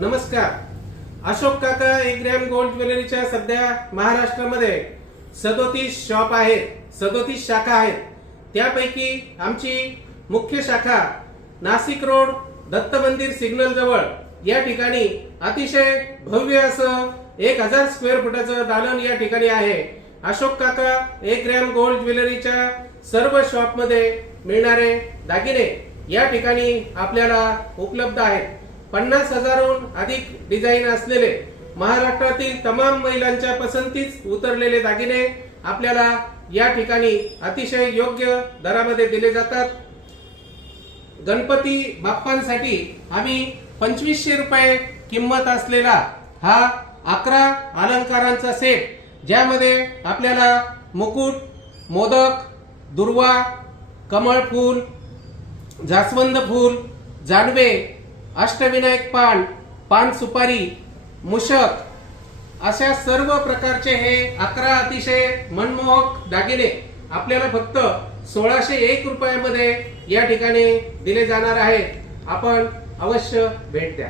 नमस्कार. अशोक काका 1 gram gold ज्वेलरीच्या सध्या महाराष्ट्रामध्ये 37 शॉप आहेत, 37 शाखा आहेत. त्यापैकी आमची मुख्य शाखा नाशिक रोड दत्त मंदिर सिग्नल जवळ या ठिकाणी अतिशय भव्य असं 1000 स्क्वेअर फुटाचं दालन या ठिकाणी आहे. अशोक काका 1 ग्रॅम गोल्ड ज्वेलरीच्या सर्व शॉप मध्ये मिळणारे दागिने या ठिकाणी आपल्याला उपलब्ध आहेत. 50,000हून अधिक डिझाईन असलेले महाराष्ट्रातील तमाम महिलांच्या पसंतीस उतरलेले दागिने आपल्याला या ठिकाणी अतिशय योग्य दरामध्ये दिले जातात. गणपती बाप्पांसाठी आम्ही 2500 रुपये किंमत असलेला हा 11 अलंकारांचा सेट, ज्यामध्ये आपल्याला मुकुट, मोदक, दुर्वा, कमळ फूल, जास्वंद फूल, जानवे, अष्टविनायक पान, पान सुपारी, मूषक अशा सर्व प्रकारचे हे 11 अतिशय मनमोहक दागिने आपल्याला फक्त 1601 रुपयामध्ये या ठिकाणी दिले जाणार आहेत. आपण अवश्य भेट द्या.